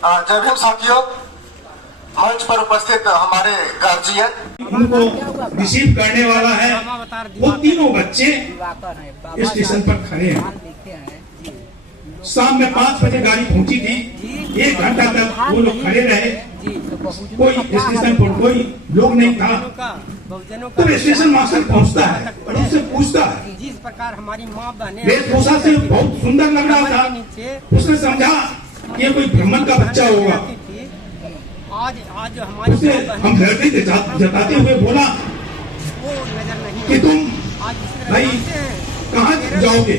जय भीम साथियों, मंच पर उपस्थित हमारे गार्जियन, उनको रिसीव करने वाला है। वो तीनों बच्चे स्टेशन पर खड़े हैं। शाम में 5 बजे गाड़ी पहुंची थी। 1 घंटा तक वो लोग खड़े रहे। कोई स्टेशन पर कोई लोग नहीं था। तो स्टेशन मास्टर पहुंचता है और उससे पूछता है, जिस प्रकार हमारी माँ बहने वेशभूषा से बहुत सुंदर लग रहा था। उसने समझा कि ये कोई ब्राह्मण का बच्चा होगा। आज हमारी उसे हम हृदय जताते हुए बोला वो नजर नहीं कि तुम आज भाई कहाँ जाओगे।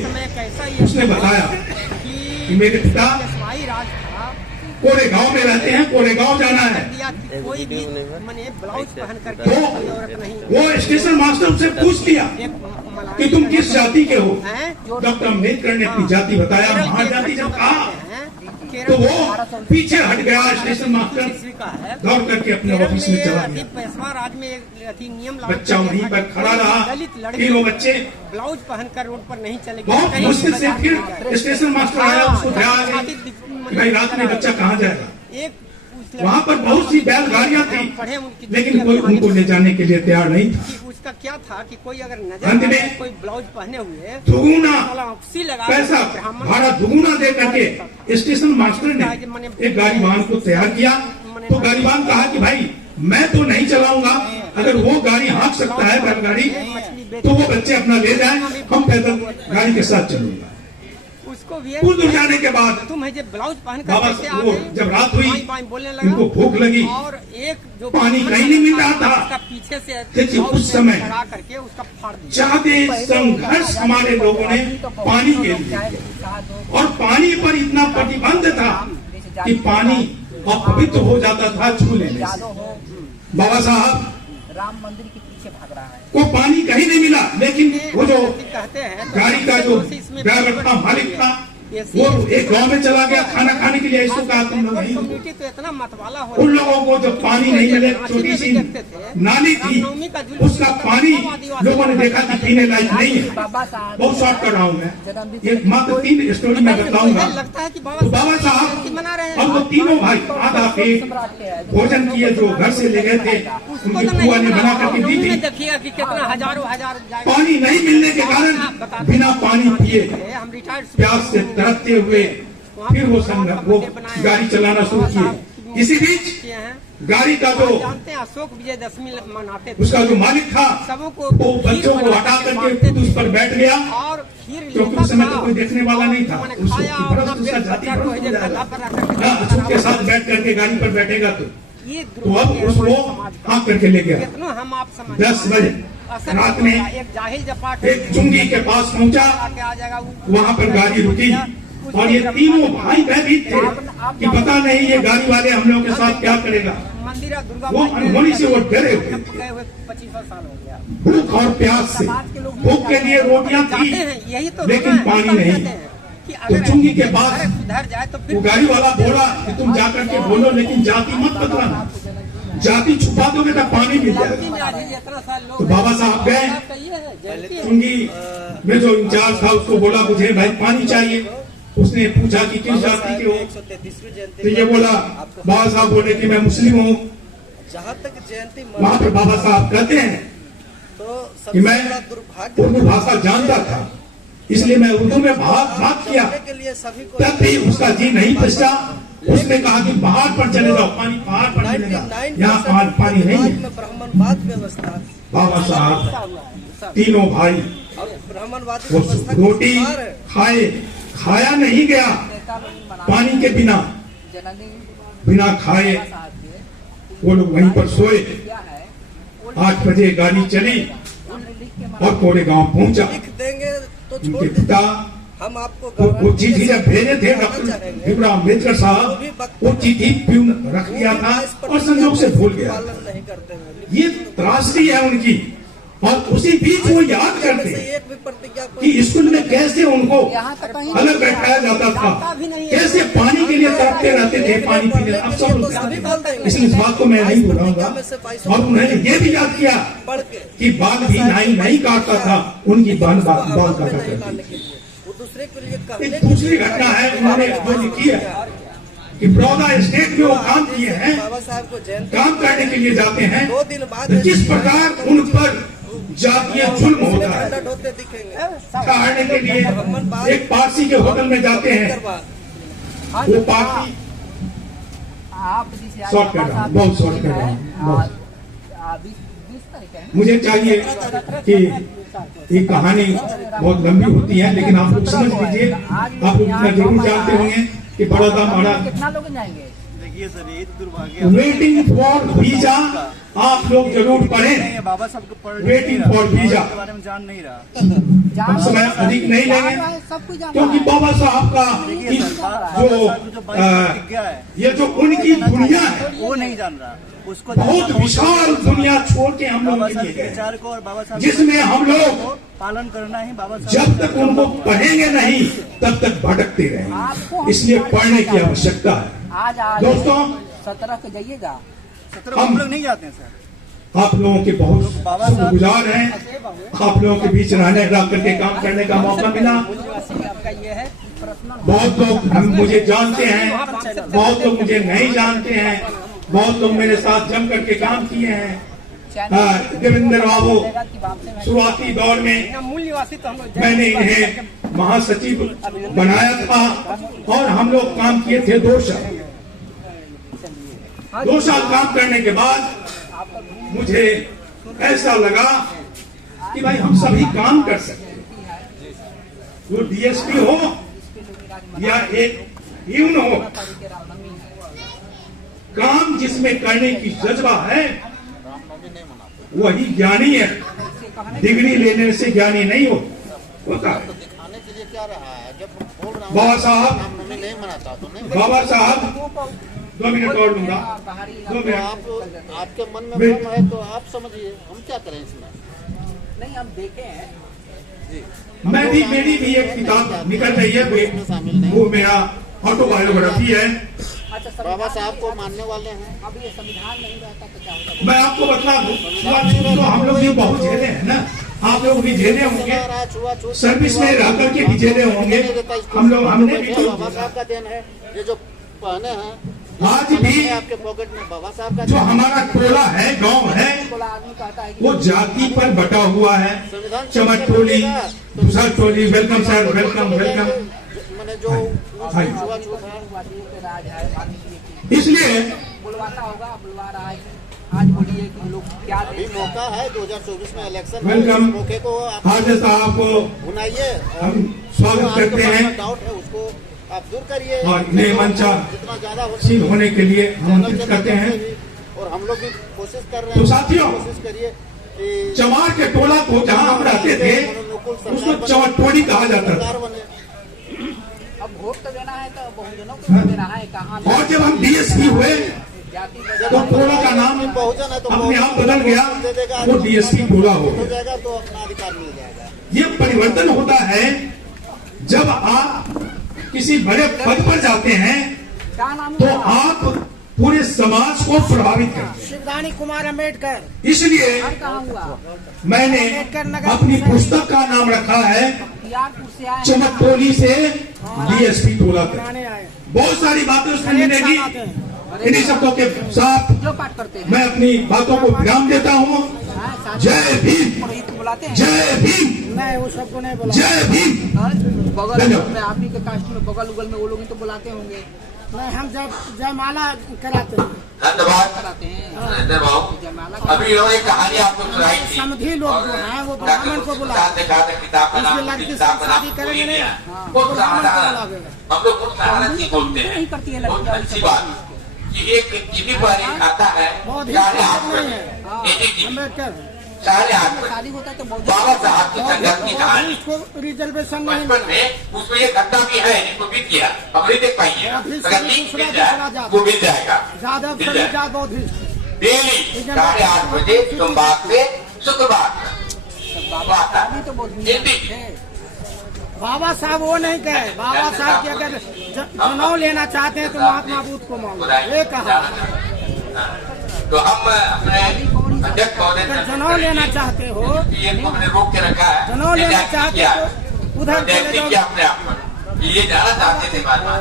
उसने बताया कि मेरे पिता राज था, कोरेगांव में रहते हैं, कोरेगांव जाना है। कोई भी मैंने ब्लाउज पहन करके कोई औरत नहीं। वो स्टेशन मास्टर से पूछ लिया कि तुम किस जाति के हो। डॉक्टर अम्बेडकर ने अपनी जाति बताया, महाजाति जब कहा तो वो पीछे हट गया। स्टेशन मास्टर दौड़ करके अपने ऑफिस में चला गया। राज में एक नियम बच्चा वहीं पर खड़ा रहा। तीनों बच्चे ब्लाउज पहनकर रोड पर नहीं चले। बहुत मुश्किल से फिर स्टेशन मास्टर आया, उसको ध्यान भाई रात में बच्चा कहाँ जाएगा। वहाँ पर बहुत सी बैलगाड़ियाँ थी, लेकिन कोई उनको ले जाने के लिए तैयार नहीं था। उसका क्या था कि कोई अगर नजर कोई ब्लाउज पहने हुए दुगुना पैसा भाड़ा दुगुना दे करके स्टेशन मास्टर ने एक गाड़ीवान को तैयार किया। तो गाड़ीवान कहा कि भाई मैं तो नहीं चलाऊंगा, अगर वो गाड़ी हाँक सकता है बैलगाड़ी तो वो बच्चे अपना ले जाए, हम पैदल गाड़ी के साथ चलूंगा। कुछ दूर जाने के बाद तुम है ब्लाउज पहन बाबा वो जब रात हुई इनको भूख लगी और एक जो पानी कहीं नहीं मिल रहा था। पीछे से देखिए उस समय करके उसका फाड़ दिया। ज्यादा संघर्ष हमारे लोगों ने पानी के लिए, और पानी पर इतना प्रतिबंध था कि पानी अपवित्र हो जाता था छू लेने से। बाबा साहब राम मंदिर के पीछे भाग रहा है, को पानी कहीं नहीं मिला, लेकिन वो जो गाड़ी का जो ड्राइवर था, मालिक था, वो एक गांव में चला गया खाना खाने के लिए। इसको कहा तुम लोग नहीं, तो इतना मतवाला हो। उन लोगों को जो पानी नहीं मिले, छोटी सी नाली थी, उसका पानी लोगों ने देखा कि पीने लायक नहीं है। बहुत शॉर्ट कर रहा हूँ मैं, ये मात्र 3 स्टोरी में बताऊंगा। तो बाबा साहब और वो तीनों भाई आधा पेट भोजन किए जो घर से ले गए थे, उनकी बुआ ने बना करके दी थी। देखिएगा कि कितना हजारों पानी नहीं मिलने के कारण बिना पानी पिए प्यास से तरसते हुए फिर वो गाड़ी चलाना शुरू किए। इसी बीच गाड़ी का जो अशोक विजयदशमी मनाते उसका जो मालिक था वो बच्चों को हटा करके उस पर बैठ गया, क्योंकि उस समय तो कोई देखने वाला नहीं था। उसका जाति अशोक के साथ बैठ करके गाड़ी पर बैठेगा तो अब उसको हाँक करके ले गया। 10 बजे रात में एक चुंगी के पास पहुंचा, वहाँ पर गाड़ी रुकी और ये तीनों भाई भयभीत थे कि पता नहीं ये गाड़ी वाले हम लोगों के साथ क्या करेगा। वो अनहोनी से वो डरे हुए थे, भूख और प्यास से। भूख के लिए रोटियां थी लेकिन पानी नहीं। तो चुंगी के पास वो गाड़ी वाला बोला कि तुम जाकर के बोलो, लेकिन जाति मत बदलाना, जाति छुपा दोगे तो पानी मिल जाएगा। तो बाबा साहब गए, चुंगी में जो इंचार्ज था उसको बोला मुझे भाई पानी चाहिए। उसने पूछा कि किस जाति के हो, तो ये बोला बाबा साहब बोले कि मैं मुस्लिम हूँ। जहाँ तक जयंती वहाँ पर बाबा साहब कहते हैं कि मैं उर्दू भाषा जानता था, इसलिए मैं उर्दू में बात किया, तब भी उसका जी नहीं पछता। उसने कहा कि पहाड़ पर चले जाओ, पानी पहाड़ पर मिलेगा, यहाँ पानी नहीं है। ब्राह्मणवाद व्यवस्था बाबा साहब तीनों भाई वो रोटी खाया नहीं गया, पानी के बिना खाए वो लोग वहीं पर सोए। 8 बजे गाड़ी चली और कोरेगांव पहुंचा। उनके पिता हम आपको वो चिट्ठी जब भेजे थे डॉक्टर भीमराव अम्बेडकर साहब, वो चिट्ठी प्यून रख लिया था और संजोग से भूल गया। ये त्रासदी है उनकी, और उसी बीच वो याद करते कि स्कूल में कैसे उनको अलग बैठाया जाता था, कैसे पानी के लिए तड़पते रहते थे, पानी पीने। अब सब इसलिए इस बात को मैं नहीं भूलाऊंगा। और उन्होंने ये भी याद किया कि बाल भी नहीं काटता था, उनकी बाल काटा करती। एक दूसरी घटना है उन्होंने जो लिखी है कि बड़ौदा स्टेट में वो काम किए हैं, बाबा साहब को जयंती काम करने के लिए जाते हैं, 2 दिन बाद तो किस प्रकार उन पर जातीय जुल्म होता है। अलर्ट होते दिखेंगे। ठहरने के लिए एक पारसी के होटल में जाते हैं, वो पारसी शॉर्ट कर रहा हूँ, बहुत शॉर्ट कर रहा हूँ। मुझे चाहिए कि ये कहानी बहुत लंबी होती है, लेकिन आप लोग समझ लीजिए, आप लोग इतना जरूर जानते होंगे कि बड़ौदा महाराज कितना लोग जाएंगे? देखिए सर, ये तो दुर्भाग्य वेटिंग फॉर वीजा आप लोग जरूर पढ़ें। बाबा साहब को पढ़ वेटिंग फॉर वीजा के बारे में जान नहीं रहा। हम समय अधिक नहीं लेंगे, सब कुछ जान क्योंकि बाबा साहब का ये जो उनकी दुनिया है, वो नहीं जान रहा, उसको बहुत विशाल दुनिया छोड़ के हम लोग बाबा के साहब लिए के गए, विचार को और बाबा साहब जिसमें हम लोग को पालन करना ही बाबा साहब जब तक उनको पढ़ेंगे नहीं तब तक भटकते रहेंगे। इसलिए पढ़ने की आवश्यकता है। आज दोस्तों, 17 को जाइएगा। 17 हम लोग नहीं जाते हैं सर। आप लोगों के बहुत शुक्रगुजार हैं, आप लोगों के बीच रहने रह करके काम करने का मौका मिला। आपका ये है बहुत लोग हम मुझे जानते हैं, बहुत लोग मुझे नहीं जानते हैं, बहुत लोग मेरे साथ जम करके काम किए हैं। देवेंद्र बाबू शुरुआती दौर में मूल्यवासी तो हम लोग मैंने इन्हें महासचिव बनाया था और हम लोग काम किए थे 2 साल। 2 साल काम करने के बाद मुझे ऐसा लगा कि भाई हम सभी काम कर सकते हैं, वो डीएसपी हो या एक यून हो, काम जिसमें करने की जज्बा है वही ज्ञानी है। डिग्री लेने से ज्ञानी नहीं होता है। बाबा साहब 2 मिनट और लूंगा, 2 मिनट। आपके मन में भ्रम है तो आप समझिए, हम क्या करें इसमें। नहीं, हम देखे हैं। मेरी भी एक किताब निकल रही है, वो मेरा ऑटोबायोग्राफी है। बाबा साहब को मानने वाले हैं। अब ये संविधान नहीं रहता तो क्या होता? मैं आपको बता दूं, तो हम लोग भी बहुत झेले हैं ना, आप लोग भी झेले होंगे, सर्विस में रह करके भी झेले होंगे। हमने भी तो बाबा साहब का देन है, ये जो पहने हैं आज भी आपके पॉकेट में बाबा साहब का जो हमारा टोला है, गांव है, आदमी कहता है कि वो जाति पर बटा हुआ है। चमट टोली, दूसरा टोली, वेलकम सर, वेलकम वेलकम। मैंने जो छुआछूत है, राज है, इसलिए बुलवाता होगा, बुलवा रहा है। आज बोलिए कि लोग क्या अभी मौका है 2024 में इलेक्शन, वेलकम। मौके को आप हाजिर साहब को भुनाइए, हम स्वागत करते हैं डाउट है उसको आप दूर करिए और नए मंचा जितना ज्यादा हो सिद्ध होने के लिए आमंत्रित करते हैं। और हम लोग भी कोशिश कर रहे तो हैं। साथियों, कोशिश करिए कि चमार के टोला को जहां हम रहते थे उसको चमट टोली कहा जाता था। सरकार बने। अब वोट तो देना है तो बहुजनों को देना है। कहाँ और जब हम डीएसपी हुए तो टोला का नाम बहुजन है तो अपने आप बदल गया, दे देगा, वो डीएसपी टोला हो हो गया। जाएगा तो अपना अधिकार मिल जाएगा। ये परिवर्तन होता है जब आप किसी बड़े पद पर जाते हैं क्या नाम तो आप पूरे समाज को प्रभावित करते हैं। शिवदानी कुमार अम्बेडकर इसलिए कहाँ हुआ? मैंने अपनी पुस्तक का नाम रखा है कियारपुर से आए चमक टोली से डीएसपी टोला तक। बहुत सारी बातें उसमें मिलेगी। इन्हीं शब्दों के साथ जो पाठ करते हैं। मैं अपनी बातों को विराम देता हूँ। जय भीम, बुलाते हैं। जय भीम, नहीं, वो सबको नहीं बुला। जय भीम। बगल में आप ही के कास्ट में बगल उगल में वो लोग ही तो बुलाते होंगे। नहीं, हम जब जयमाला कराते हैं। धन्यवाद कराते हैं नरेंद्र बाबू। जयमाला अभी लोग एक कहानी आपको सुनाई थी, समधी लोग जो हैं वो ब्राह्मण को बुलाते दिखाते किताब का नाम, इसमें लड़की से किताब का नाम शादी करेंगे भूल नहीं। गया। वो सहारा, हम लोग वो सहारा की बोलते हैं। नहीं करती है बहुत लड़कियां। अच्छी बात कि एक किसी पर एक आता है बहुत ही 8:30 नहीं बजे, है। एक ही अम्बेडकर 8:30 बजे शादी होता है तो बहुत बाबा साहब की संगत की कहानी। उसको रिजर्वेशन नहीं बचपन में उसमें ये घटना भी है जिसको बीत गया, अब नहीं देख पाएंगे। अगर लिंक मिल जाए वो मिल जाएगा, ज्यादा मिल जाएगा। जात बहुत ही डेली 8:30 बजे सोमवार से शुक्रवार बाबा शादी तो बहुत हिंदी है। बाबा साहब वो नहीं कहे। बाबा साहब की अगर चुनाव लेना चाहते हैं तो महात्मा बुद्ध को मांगो, ये कहा। तो हम अपने अध्यक्ष महोदय अगर चुनाव लेना चाहते हो, हमने रोक के रखा है, चुनाव लेना चाहते हो तो उधर चले जाओ। अपने आप पर ये जाना चाहते थे बार बार।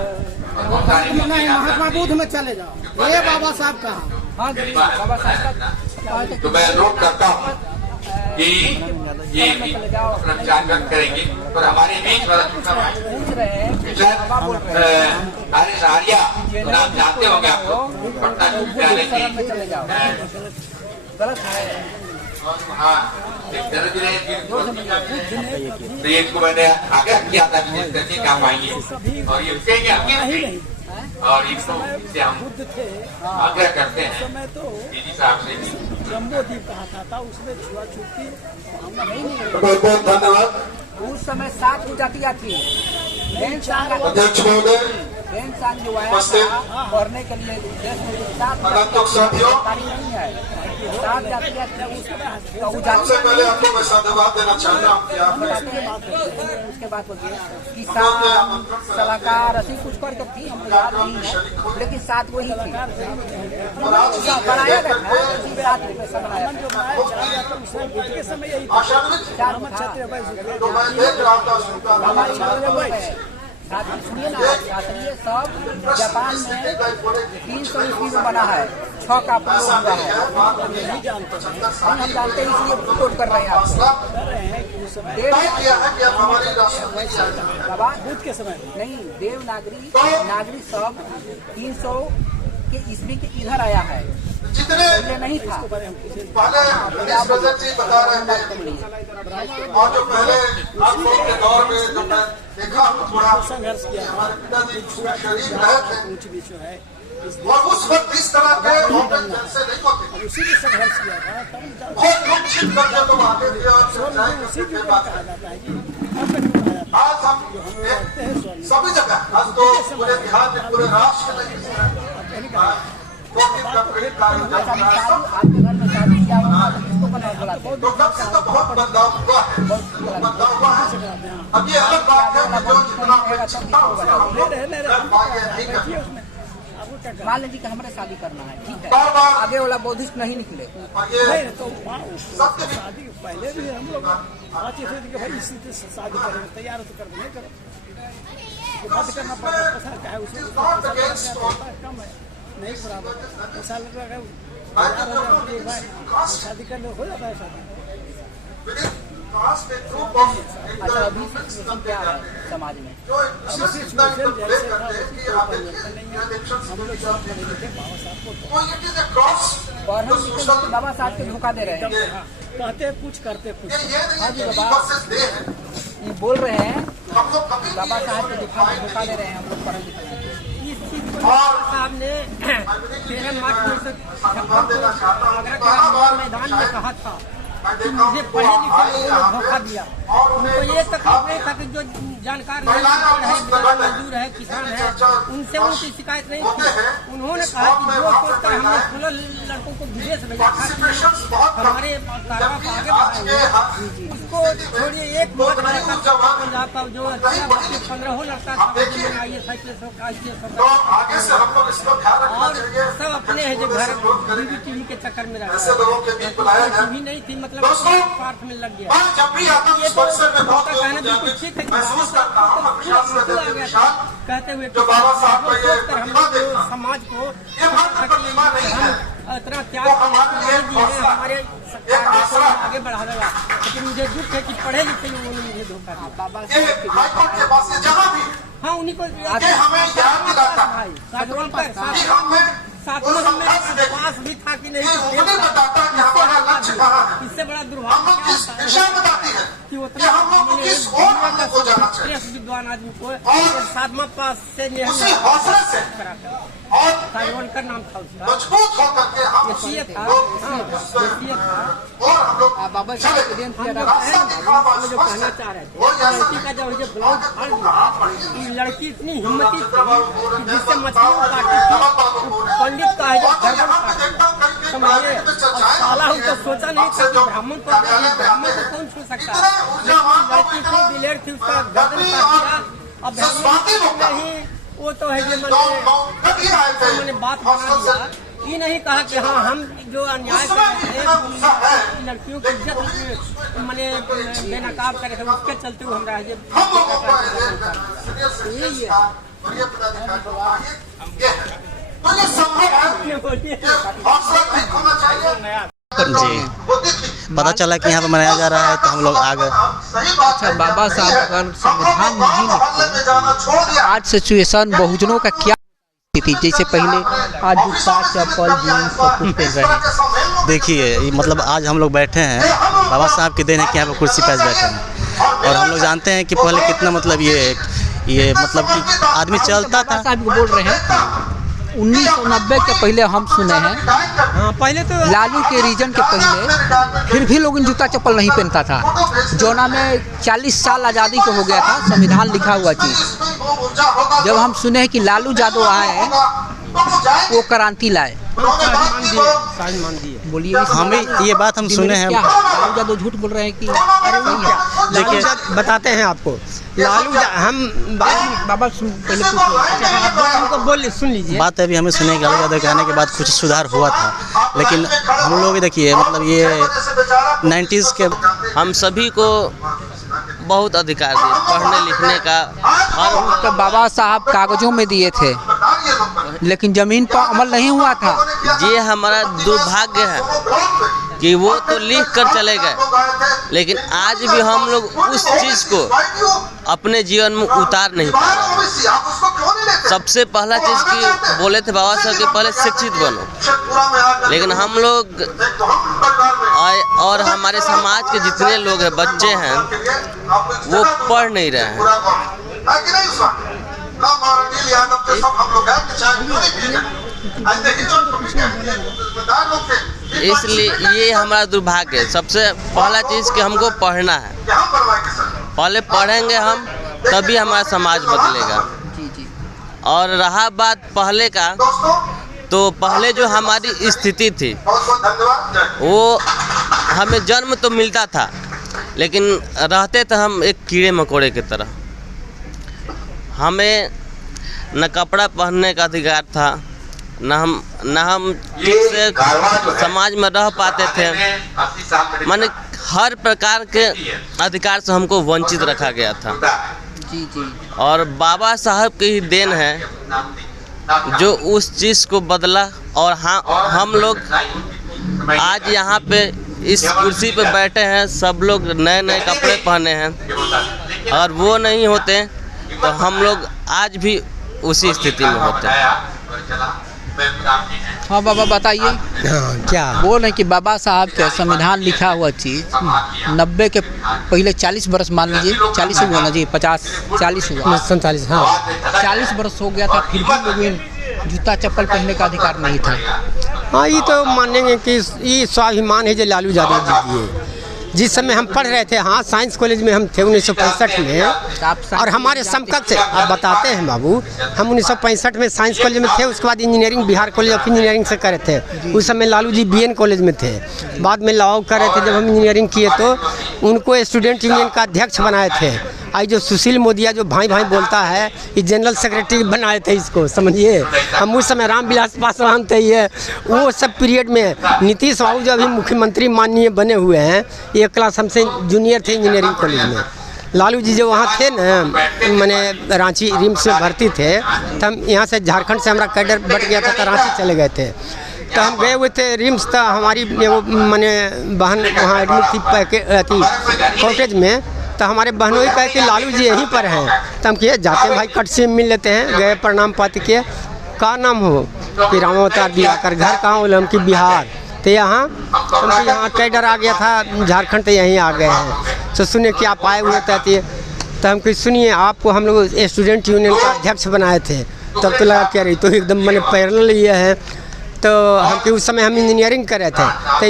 बताने की नहीं, महात्मा बुद्ध में चले जाओ, ये बाबा साहब कहा। हाँ जी, बाबा साहब का तो मैं नोट करता हूँ कि ये भी अपना विचार व्यक्त करेंगे। पर हमारे बीच पूछ रहे हैं आर्या आप जानते होंगे, आप लोग पटना विश्वविद्यालय में चले जाओ, गलत है। हाँ, एक धीरे तो ये इसको मैंने आग्रह किया था कि जिस तरीके काम आएंगे और ये कहेंगे हम और इसको इससे हम आग्रह करते हैं दीदी साहब से। जम्बोदीप कहा था उसमें छुआ-छूती बहुत बहुत धन्यवाद। उस समय 7 जातियाँ थी। अध्यक्ष महोदय, जो आया था पढ़ने के लिए देश में 7 आगंतुक साथियों, नहीं है, 7 जातियाँ थी। सबसे पहले आपको मैं साधुवाद देना चाहता हूँ कि आपने उसके बाद बोलिए कि 7 सलाहकार ऐसी कुछ करके थी, हमें याद नहीं है, लेकिन 7 वही थी। बनाया गया था 7 रुपये से बनाया के समय यही आशान्वित तो मैं देख रहा था सुनिए ना, शास्त्रीय सब जापान में 300 ईस्वी में बना है, 6 का प्रयोग हुआ है। हम जानते हैं, इसलिए कोट कर रहे हैं आपसे। किया है कि आप हमारी राष्ट्र बुद्ध के समय नहीं, देवनागरी नागरी सब 300 के ईस्वी के इधर आया है, जितने नहीं था। पहले जी बता रहे थे और जो पहले आप लोग के दौर में जो मैं देखा तो थोड़ा संघर्ष किया हमारे पिताजी शरीर रहे थे ऊंच नीच है, और उस वक्त इस तरह के जैसे नहीं होते, उसी ने संघर्ष किया था। तब बहुत दुख छिप करके तुम आते थे और उसी की बात कहा जाता है जी। आज हम सभी जगह, आज तो पूरे बिहार में, पूरे राष्ट्र में आपके घर में शादी किया हुआ तो किसको बना बुलाते? तो तब से तो बहुत बदलाव हुआ है, बदलाव हुआ है। अब ये अलग बात है कि जो जितना अपेक्षित था उससे हम लोग कर पाएंगे नहीं कर पाएंगे। मान लीजिए कि हमारे शादी करना है, ठीक है, बार-बार आगे वाला बौद्धिस्ट नहीं निकले, और ये तो सत्य भी शादी पहले भी हम लोग बातचीत हुई थी कि भाई इसी से शादी करेंगे, तैयार हो तो कर नहीं करो, बात करना पड़ता है, चाहे उसमें कम है नहीं बराबर। ऐसा लग रहा है शादी करने हो जाता है शादी। अच्छा अभी सिचुएशन क्या है समाज में? बाबा साहब के धोखा दे रहे हैं, कहते कुछ करते कुछ। हाँ जी बाबा ये बोल रहे हैं बाबा साहब के धोखा दे रहे हैं, हम लोग पढ़े लिखे हैं। साहब ने 13 मार्च 1956 मैदान में कहा था कि मुझे पढ़े लिखे लोगों ने धोखा दिया। उनको ये तकलीफ नहीं था कि जो जानकार नहीं है, मजदूर है, किसान है, उनसे उनकी शिकायत नहीं थी। उन्होंने कहा कि जो सोचकर हमने 16 लड़कों को विदेश भेजा था, हमारे कारवा को आगे बढ़ाएंगे, उसको छोड़िए। एक मार्च पंजाब का जो 15 लड़का था, और सब अपने है जो घर टीवी के चक्कर में रहता टीवी नहीं थी, मतलब स्वार्थ में लग गया। जब भी आता ये तो कहना बिल्कुल ठीक है, कहते हुए जो बाबा साहब का ये प्रतिभा हम देखना, समाज को ये मात्र प्रतिभा नहीं है, इतना त्याग वो हमारे लिए हमारे एक आसरा आगे बढ़ाएगा। लेकिन मुझे दुख है कि पढ़े लिखे लोगों ने मुझे धोखा दिया। बाबा ये हाईकोर्ट के पास ये जगह भी हाँ उन्हीं को ये हमें याद दिलाता है कि हमें साथ में पास भी था कि नहीं, ये उन्हें बताता है कि हमारा लक्ष्य कहाँ है, इससे बड़ा हम दुर्भाग्य लोग किस दिशा बताती है कि कि हम लोग को किस ओर हम लोग को जाना चाहिए। प्रेस विद्वान आदमी को और साधमा पास से उसी हौसले से और साइवनकर नाम था उसका, मजबूत होकर के हम ये था और हम लोग बाबा चले रास्ता दिखा हम जो कहना चाह रहे थे, लड़की का जब ये ब्लाउज फाड़ दिया, ये लड़की इतनी हिम्मती थी कि जिससे मछलियों काटी थी, पंडित का है जो गड़बड़ समझिए, साला हम तो सोचा नहीं था कि ब्राह्मण को कौन छू सकता है। लड़की थी, दिलेर थी, उसका गर्दन काट दिया। अब ब्राह्मण नहीं, वो तो है जो मैंने बात बना दिया, ये नहीं कहा कि हाँ हम जो अन्याय कर रहे थे, लड़कियों की इज्जत मैंने बेनकाब करे थे, उसके चलते हुए हमारा यही है। वरीय पदाधिकारी लोग आगे ये है। तो ये संभव है, ये हौसला नहीं खोना चाहिए। जी पता चला कि यहाँ पे मनाया जा रहा है तो हम लोग आ गए। अच्छा, बाबा साहब अगर संविधान नहीं लिखते आज सिचुएशन बहुजनों का क्या थी? जैसे पहले आज जूता चप्पल जीन्स सब कुछ पहन रहे हैं। देखिए मतलब आज हम लोग बैठे हैं, बाबा साहब के देन है कि यहाँ पे कुर्सी पे बैठे हैं। और हम लोग जानते हैं कि पहले कितना मतलब ये मतलब कि आदमी चलता था। साहब को बोल रहे हैं 1990 के पहले हम सुने हैं, पहले तो लालू के रीजन के पहले फिर भी लोग जूता चप्पल नहीं पहनता था। जोना में 40 साल आज़ादी को हो गया था, संविधान लिखा हुआ चीज़। जब हम सुने हैं कि लालू यादव आए हैं वो क्रांति लाए, बोलिए हमें ये बात हम सुने हैं। लालू यादव झूठ बोल रहे हैं कि देखिए बताते हैं आपको लालू हम बाबा पहले बोलिए सुन लीजिए। बात अभी हमें सुने लालू यादव के आने के बाद कुछ सुधार हुआ था, लेकिन हम लोग देखिए मतलब ये 90s के हम सभी को बहुत अधिकार दिए पढ़ने लिखने का। और तो बाबा साहब कागजों में दिए थे लेकिन जमीन पर अमल नहीं हुआ था। ये हमारा दुर्भाग्य है कि वो तो लिख कर चले गए, लेकिन आज भी हम लोग उस चीज़ को अपने जीवन में उतार नहीं पा रहे। सबसे पहला चीज़ कि बोले थे बाबा साहब के पहले शिक्षित बनो, लेकिन हम लोग और हमारे समाज के जितने लोग हैं बच्चे हैं वो पढ़ नहीं रहे हैं। इसलिए ये हमारा दुर्भाग्य है। सबसे पहला चीज़ कि हमको पढ़ना है, पहले पढ़ेंगे हम तभी हमारा समाज बदलेगा। और रहा बात पहले का, तो पहले जो हमारी स्थिति थी वो हमें जन्म तो मिलता था लेकिन रहते थे हम एक कीड़े मकोड़े की तरह। हमें न कपड़ा पहनने का अधिकार था, न हम ठीक से समाज में रह पाते थे। माने हर प्रकार के अधिकार से हमको वंचित रखा गया था। और बाबा साहब की ही देन है जो उस चीज़ को बदला। और हाँ, हम लोग आज यहाँ पे इस कुर्सी पे बैठे हैं, सब लोग नए नए कपड़े पहने हैं। और वो नहीं होते तो हम लोग आज भी उसी स्थिति में होते हैं। हाँ बाबा बताइए। क्या बोल रहे कि बाबा साहब के संविधान लिखा हुआ चीज़ 90 के पहले 40 बरस मान लीजिए, 40 हुआ ना जी, 50-40 हुआ, 47 हाँ 40 बरस हो गया था, फिर भी लोग जूता चप्पल पहनने का अधिकार नहीं था। हाँ ये तो मानेंगे कि ये स्वाभिमान है जो लालू यादव जी दिए। जिस समय हम पढ़ रहे थे, हाँ साइंस कॉलेज में हम थे 1965 में, और हमारे समकक्ष आप बताते हैं बाबू, हम 1965 में साइंस कॉलेज में थे। उसके बाद engineering Bihar college of engineering से करे थे। उस समय लालू जी BN कॉलेज में थे, बाद में लॉ कर रहे थे। जब हम इंजीनियरिंग किए तो उनको स्टूडेंट यूनियन का अध्यक्ष बनाए थे। आज जो सुशील मोदिया जो भाई भाई बोलता है, ये जनरल सेक्रेटरी बनाए थे इसको, समझिए। हम उस समय रामविलास पासवान थे, ये वो सब पीरियड में नीतीश बाबू जो अभी मुख्यमंत्री माननीय बने हुए हैं, एक क्लास हमसे जूनियर थे इंजीनियरिंग कॉलेज में। लालू जी जो वहाँ थे ना, मैंने रांची रिम्स में भर्ती थे, तो हम यहाँ से झारखंड से हमारा कैडर बट गया था तो रांची चले गए थे। तो हम गए हुए थे रिम्स, तो हमारी वो मैंने बहन वहाँ एडमिट थी कॉटेज में। तो हमारे बहनों ही कहे कि लालू जी यहीं पर हैं। तो हम किए जाते हैं भाई, कट से मिल लेते हैं। गए प्रणाम पाती किए, का नाम हो कि रामावतार दिवाकर, घर कहाँ बोले हम कि बिहार। तो यहाँ हमको यहाँ कैडर आ गया था झारखंड, तो यहीं आ गए हैं। तो सुने कि आप आए हुए थे, तो हम कही सुनिए आपको हम लोग स्टूडेंट यूनियन का अध्यक्ष बनाए थे। तब तो लगा क्या रही तो एकदम मैंने पैरेलल ये है। तो हम उस समय हम इंजीनियरिंग कर रहे थे। तो